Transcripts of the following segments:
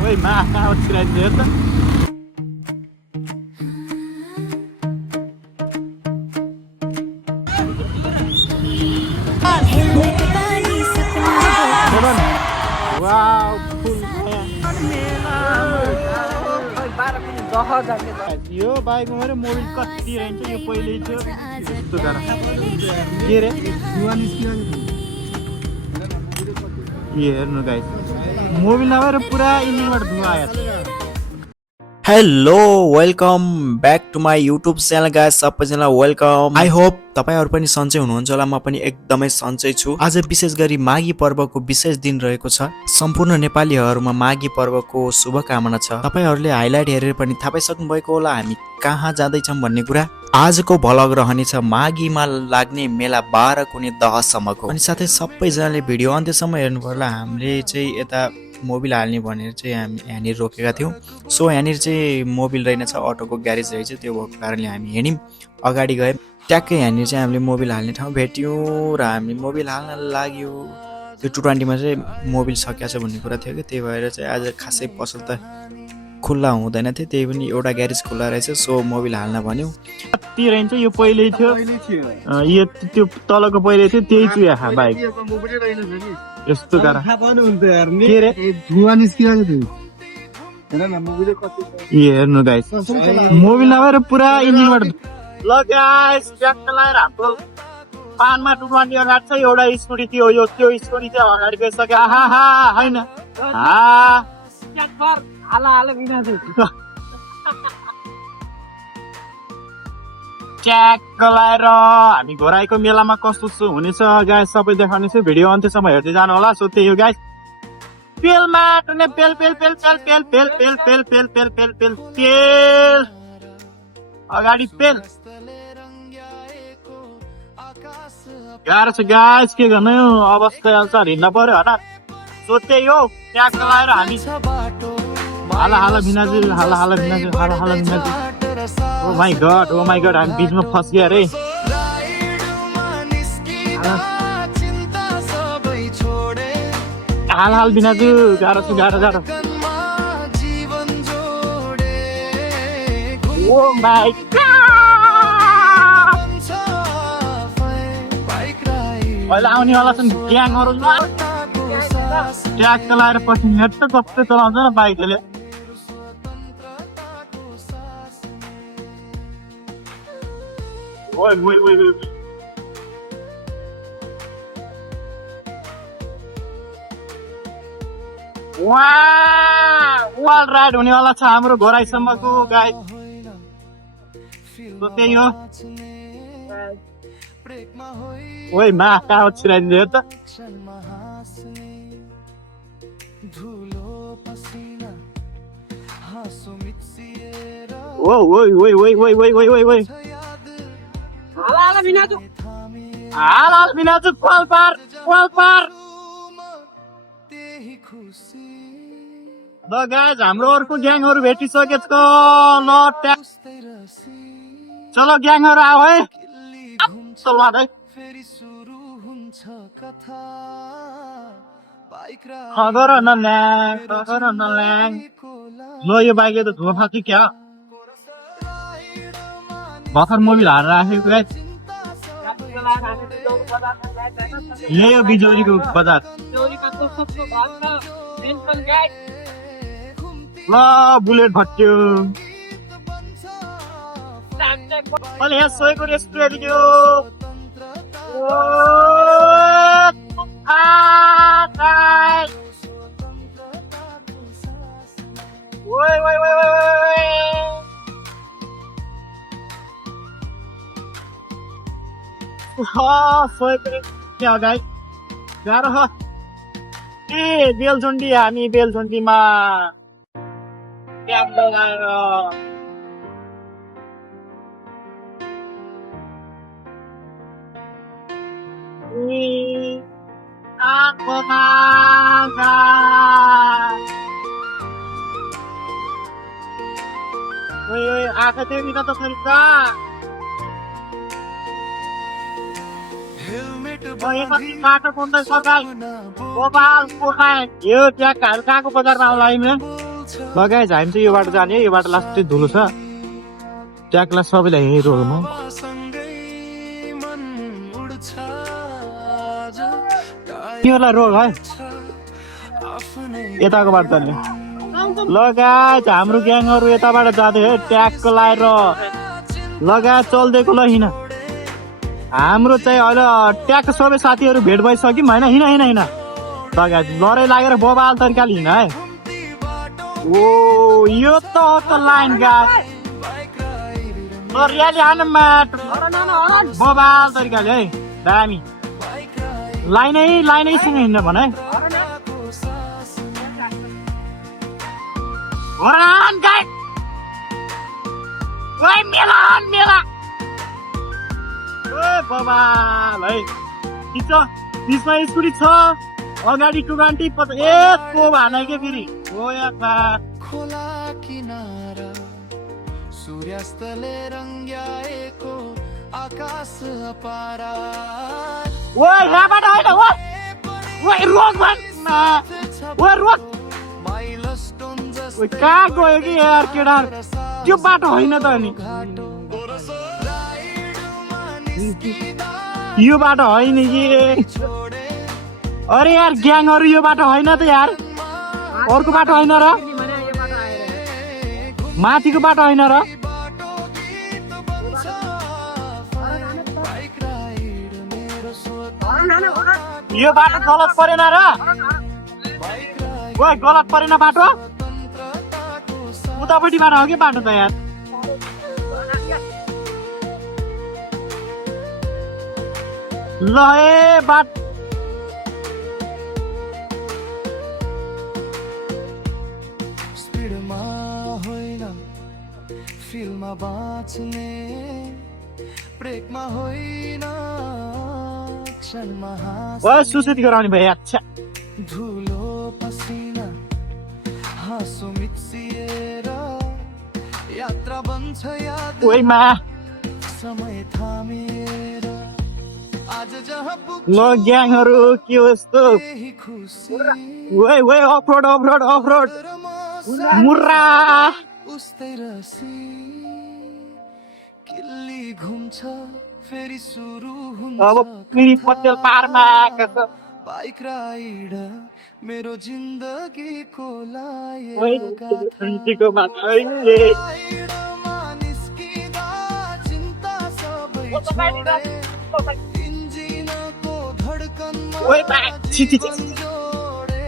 Oi, marca, tirar direita. Wow, full यो बाइकमा मेरो मोबिल कति रहन्छ यो पहिले थियो यस्तो गर के रे हेर्नु गाइस मोबिल नभएर पुरा इन्जिनबाट धुवा आयो hello welcome back to my YouTube channel guys सबैजना वेलकम आई होप तपाईहरु पनि सन्चै हुनुहुन्छ होला म पनि एकदमै सन्चै छु आज विशेष गरी माघी पर्वको विशेष दिन रहेको छ सम्पूर्ण नेपालीहरुमा माघी पर्वको शुभकामना छ तपाईहरुले हाइलाइट हेरेर पनि थाहा पाइसक्नु भएको होला हामी कहाँ जाँदै छौं भन्ने कुरा आजको भ्लग रहनेछ माघीमा लाग्ने मेला 12 कुने 10 सम्मको अनि साथै सबैजनाले भिडियो अन्त्यसम्म हेर्नु पर्ला हामीले चाहिँ यता मोबिल हाल्ने भनेर चाहिँ हामी यहाँनिर रोकेका थियौं सो यहाँनिर चाहिँ मोबिल रहेनछ अटोको ग्यारेज रहेछ त्यो भएको कारणले हामी हेर्यौं अगाडि गयौं ट्याक्कै यहाँनिर चाहिँ हामीले मोबिल हाल्ने ठाउँ भेट्यौं र हामी मोबिल हाल्न लाग्यो त्यो 220 मा चाहिँ मोबिल सकिएको छ भन्ने कुरा थियो कि त्यही भएर चाहिँ आज खासै पसल त खुल्ला हुँदैन थियो त्यही पनि एउटा ग्यारेज खुल्ला रहेछ सो मोबिल हाल्न भन्यौ कति रहन्छ यो पहिले थियो यो त्यो तलको पहिले थियो त्यही थियो यहाँ बाइक यस्तो गर के रे धुवा निस्किरहेको थियो हेर न मोबिल कति हेर्नु गाइस मोबिल नभएर पुरा इन्जिनबाट ल गाइस ट्याक्क लाएर हाम्रो पानमा 220 अगाडि छ एउटा स्कुटी थियो यो त्यो स्कुटी चाहिँ अगाडि गइसक्यो आहा हा हैन हाला बिना ट्याक्क लाएर हामी घोराइको मेलामा कस्तो हुनेछ गाइस सबै देखाउनेछु भिडियो अन्त्यसम्म हेर्दै जानु होला सो त्यही हो गाइस पेलमा टने पेल पेल पेल पेल पेल पेल पेल पेल पेल पेल पेल पेल पेल अगाडि पेल गाह्रो छ गाइस के गर्नु अवस्था अनुसार हिँड्न पर्यो होइन सो त्यही हो ट्याक्क लाएर हामी हाला भिनाजु ओ माय गॉड हामी बीचमा फस्किया रे हाल भिनाजु गाह्रो छ गाह्रो ओ माय अहिले आउनेवाला छन् ग्याङहरू ट्याक्क लाएर पछि हेर्छ कस्तो चलाउँछ न बाइकले ओइ वाल राइड हुनेवाला छ हाम्रो घोराइसम्मको गाइस त्यही हो ओइ मा कहाँ छिराइदियो त ओ ओइ हाला भिनाजु क्वाल पार ल गाइस हाम्रो अर्को ग्याङहरू भेटिसकेछ ल चलो ग्याङहरू आऊ है चलवादै खगर न ल्याङ ल यो बाइकले त धुवा फाल्छ क्या भर्खर मोबिल हालेर राखेको गाइस यही हो बिजौलीको बजार ल बुलेट भट्ट्यो मैले यहाँ सोएको रेस्टुरेन्ट थियो गाह्रो ए बेलचुन्डी हामी बेलचुन्डीमा क्याम्प लगाएर आँखा थियो कि त फेरि काटो कुन्दै सकाल गोपाल पोखाए यो ट्याक्काहरू कहाँको बजारमा आउला ल गाइज हामी चाहिँ यो बाटो जाने हो यो बाटो लास्ट चाहिँ धुलो छ ट्याकलाई सबैलाई हेरोमा के रोग है यताको बाटो जाने ल गाइज हाम्रो ग्याङहरू यताबाट जाँदै हो ट्याकको लाएर लगाएर चल्दिएको ल हिँड हाम्रो चाहिँ अहिले ट्याकको सबै साथीहरू भेट भइसक्यौँ होइन हिँड हिँड हिँड लगाएर लडाइँ लागेर बबाल तरिकाले हिँड है ओ यो त लाइन गाइज रियाली हानमा बबाल तरिकाले है दामी लाइनैसँग हिँड्न भन है मेला बबाल है बिचमा स्कुटी छ अगाडि टुगान्टी को भाने के फेरि ओ खोला किनारा सूर्यास्तले रङ्ग्याएको आकाश अपारा ओ यहाँबाट होइन रोक रोक कहाँ गयो कि यार केटा त्यो बाटो होइन त अनि यो बाटो होइन कि अरे यार ग्याङहरू यो बाटो होइन त यार अर्को बाटो होइन र माथिको बाटो होइन र यो बाटो गलत परेन र ओइ गलत परेन बाटो उतापट्टिबाट हो कि बाटो त यार ल ए बाटो स्पिडमा होइन फिल्ममा बाँच्ने ब्रेकमा होइन क्षणमा ओइ सुसेती गराउने भाइ अच्छा धुलो पसिना हाँसो मिच्सिएर यात्रा बन्छ याद ओइ मा समय थामिएर आज जहाँ ल ग्याङहरू के हो यस्तो पुग्दै खुसी ओइ ओइ अफरोड अफरोड अफरोड मुर्रा उस्तै रसी किल्ली घुम्छ फेरि सुरु हुन्छ अब फेरि पटेल पारमा आएको छ बाइक राइड मेरो जिन्दगीको ओइ लायक ठन्डीको मान्छे निस्किँदा चिन्ता सबै छोडे इन्जिनको धड्कनमा ओइ बा छि छि छि जोडे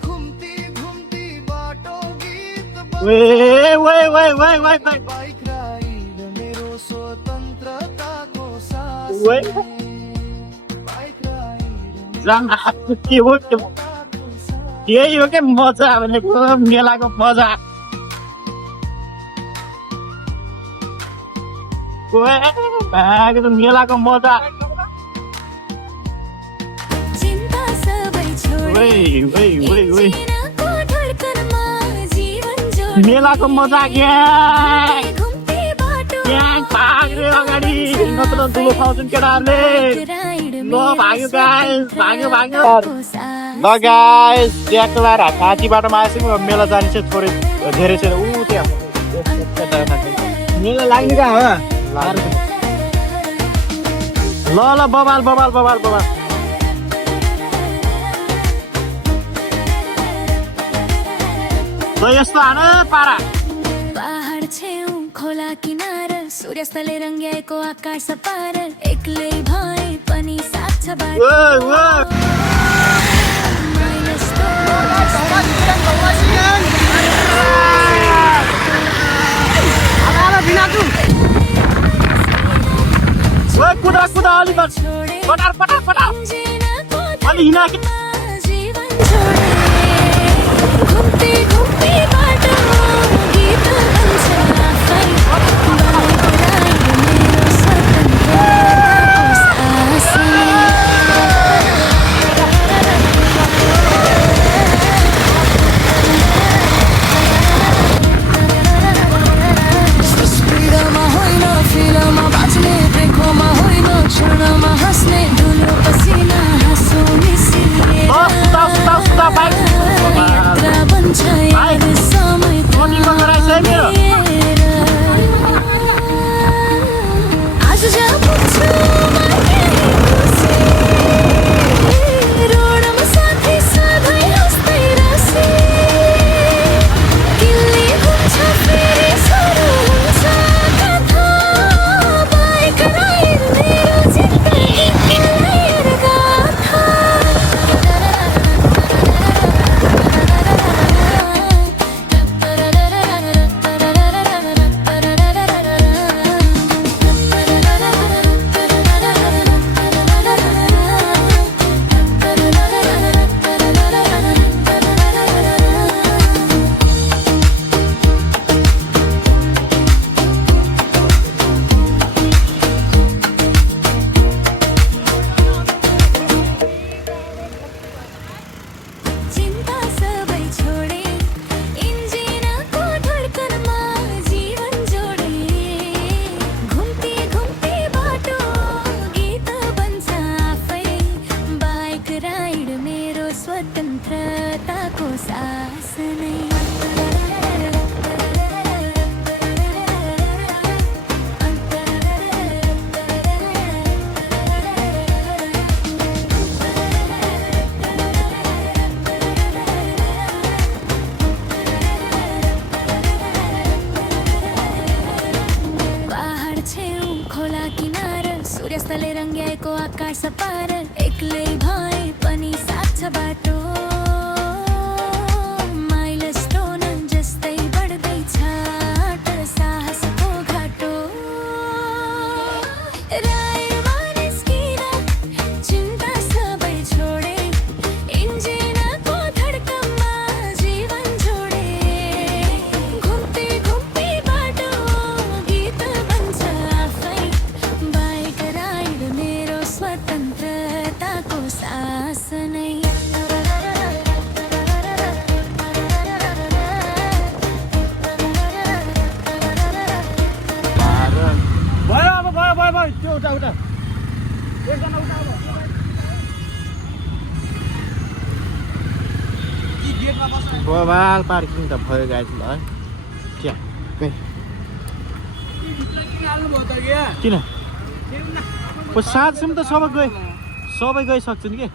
घुम्ती घुम्ती बाटो गीत ओइ ओइ ओइ ओइ ओइ ओइ बाइक राइड मेरो स्वतन्त्रताको सास ओइ बाइक राइड जान के हो यही हो के मजा भनेको मेलाको मजा ओइ भागेको त मेलाको मजा चिन्ता सबै छोडे ओइ ओइ ओइ ओइ जिनको धड्कनमा जीवन जोडे मेलाको मजा क्या घुम्ती बाटो ग्याङ भाग्यो अगाडि नत्र दुलो खाउँछन् केटाहरूले राइड ल भाग्यो गाइस भाग्यो भाग्यो कोसा ल गाइस ट्याकको लाएर काँची बाटोमा आएछौँ अब मेला जाने चाहिँ थोरै धेरै छैन ऊ त्यहाँ मेला लाग्ने कहाँ हो ल ल बबाल बबाल बबाल बबाल ल यस्तो हान पारा पहाड छेउ खोला किनारा सूर्यास्तले रङ्ग्याएको आकाश पार एक्लै भए पनि साथ छ बाटो ओइ ओइ ओइ कुदा कुदा अलि बस पटार पटार पटार जिनको अलि हिँड कि जीवन छोडे घुम्ती घुम्ती बाटोमा गीत बन्छ आफै बाइक राइड मेरो स्वतन्त्रताको सास स्पिडमा होइन फिल्ममा बाँच्ने ब्रेकमा होइन क्षणमा हाँस्ने धुलो पसिना हाँसो मिसिए को सास नहीं पहाड छेउ खोला किनार सूर्यास्तले रङ्ग्याएको आकाश पार एक्लै भए पनि साथ छ बाटो माइलस्टोन जस्तै बढ्दैछ साहसको घाटो रायमा निस्किँदा चिन्ता सबै छोडे इन्जिनको धड्कनमा जीवन जोडे घुम्ती घुम्ती बाटो गीत बन्छ आफै बाइक राइड मेरो स्वतन्त्रताको सास नै भयो अब भयो भयो भयो त्यो उता उता एकजना उता अब बवाल पार्किङ त भयो गाइस ल है क्या किन साथसम्म त सबै गइसक्छन् कि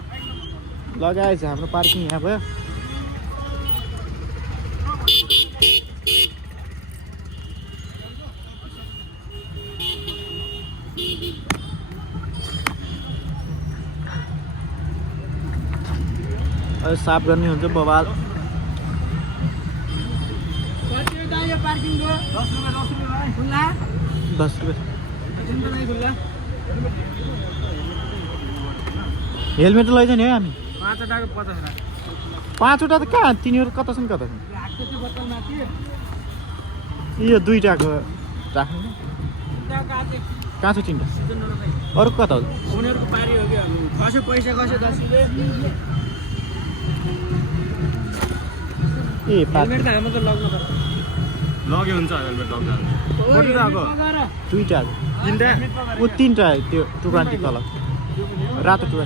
लगाएछ हाम्रो पार्किङ यहाँ भयो अहिले साफ गर्ने हुन्छ बवाल 10 रुपियाँ हेलमेट लैजाने है हामी 5वटा त कहाँ तिनीहरू कता छन् यो 2टाको राख्नु कहाँ छ 3टा अरू कता हो उनीहरूको पारी हो कि खस्यो पैसा खस्यो 10 रुपियाँ ए हेलमेट त हाम्रो त लग्नु त लग्यो हुन्छ हेलमेट लग्दा कतिटाको 2टा 3टा ऊ 3टा त्यो 220 तल रातो 220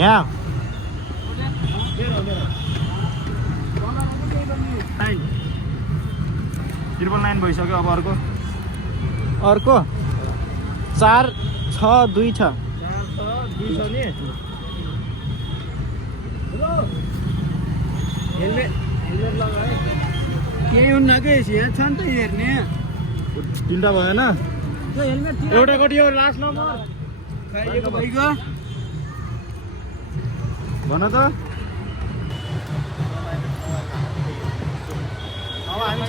यहाँ 999 भइसक्यो अब अर्को 4 6 2 छ हेलमेट लगाए केही हुन्न कि यहाँ छ नि त हेर्ने 3टा भएन त्यो हेलमेट एउटा कति हो लास्ट नम्बर खाइएको भइगयो भन त अब हामी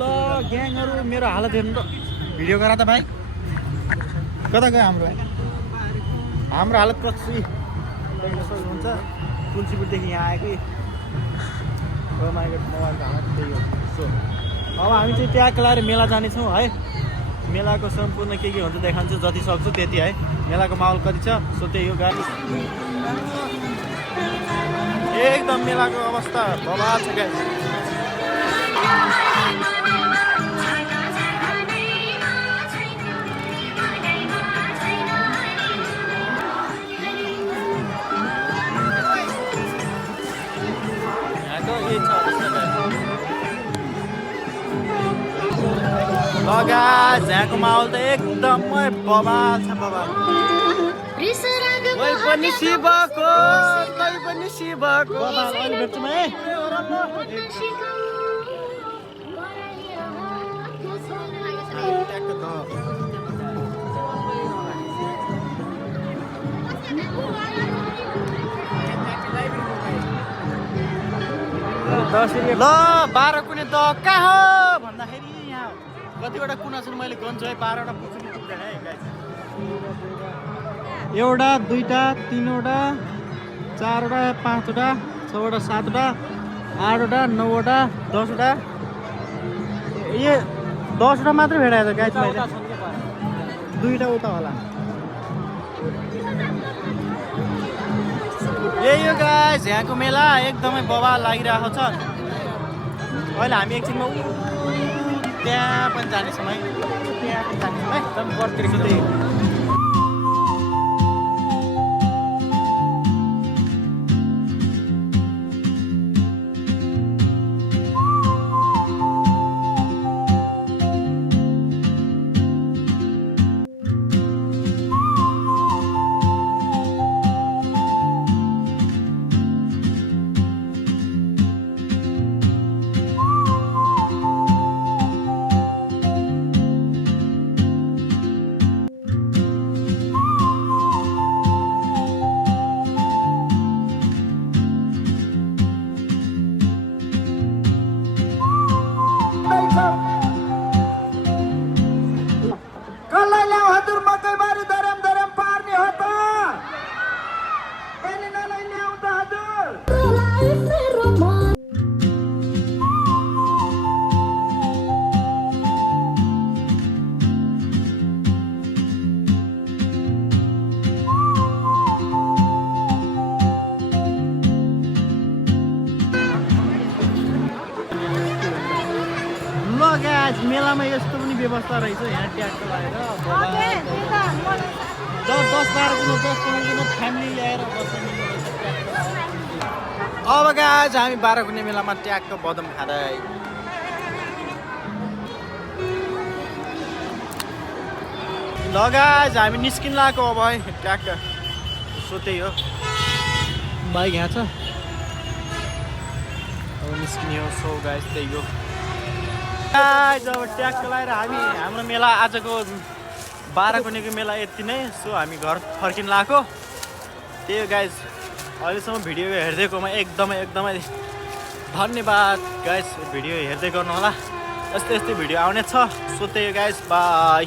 ल ग्याङहरू मेरो हालत हेर्नु त भिडियो गरा त भाइ कता गयो हाम्रो हालत कति हुन्छ तुलसीपुरदेखि यहाँ आयो कि मोबाइलको हालत त्यही हो सो अब हामी चाहिँ ट्याग लाएर मेला जानेछौँ है मेलाको सम्पूर्ण के हुन्छ देखाउँछु जति सक्छु त्यति है मेलाको माहौल कति छ सो त्यही हो गाडी एकदम मेलाको अवस्था बवाल छ गाइस गाइस यहाँको माहौल त एकदमै बवाल छ बवाल पनि शिवको बवाल अहिले भेट्छौँ है ल 12 कुने त कहाँ हो भन्दाखेरि यहाँ कतिवटा कुना छन् मैले गन्छु है 12वटा पुग्नु पुग्दैन है गाइस एउटा 2टा 3वटा 4वटा 5वटा 6वटा 7वटा 8वटा 9वटा 10वटा ए 10वटा मात्रै भेटायो त गाइस मैले 2टा उता होला यही हो गाइस यहाँको मेला एकदमै बवाल लागिरहेको छ अहिले हामी एकछिनमा त्यहाँ पनि जानेछौँ है एकदम पर्तिर ल गाइस मेलामा यस्तो पनि व्यवस्था रहेछ यहाँ ट्याक्क लगाएर 10-12 फ्यामिली ल्याएर बस्न मिल्ने रहेछ ट्याक्क लगाएर। अब गाइस हामी 12 कुने मेलामा ट्याक्क बदम खाँदै ल गाइस हामी निस्किन लागेको अब है ट्याक्क सो त्यही हो बाइक यहाँ छ अब निस्किने हो सो गाइस त्यही हो गाइस अब ट्याक्क लगाएर हामी हाम्रो मेला आजको 12 कुनेको मेला यति नै सो हामी घर फर्किन लागेको त्यही हो गाइस अहिलेसम्म भिडियो हेर्दैकोमा एकदमै धन्यवाद गाइस भिडियो हेर्दै गर्नु होला यस्तै भिडियो आउने छ सो त्यही हो गाइस बाई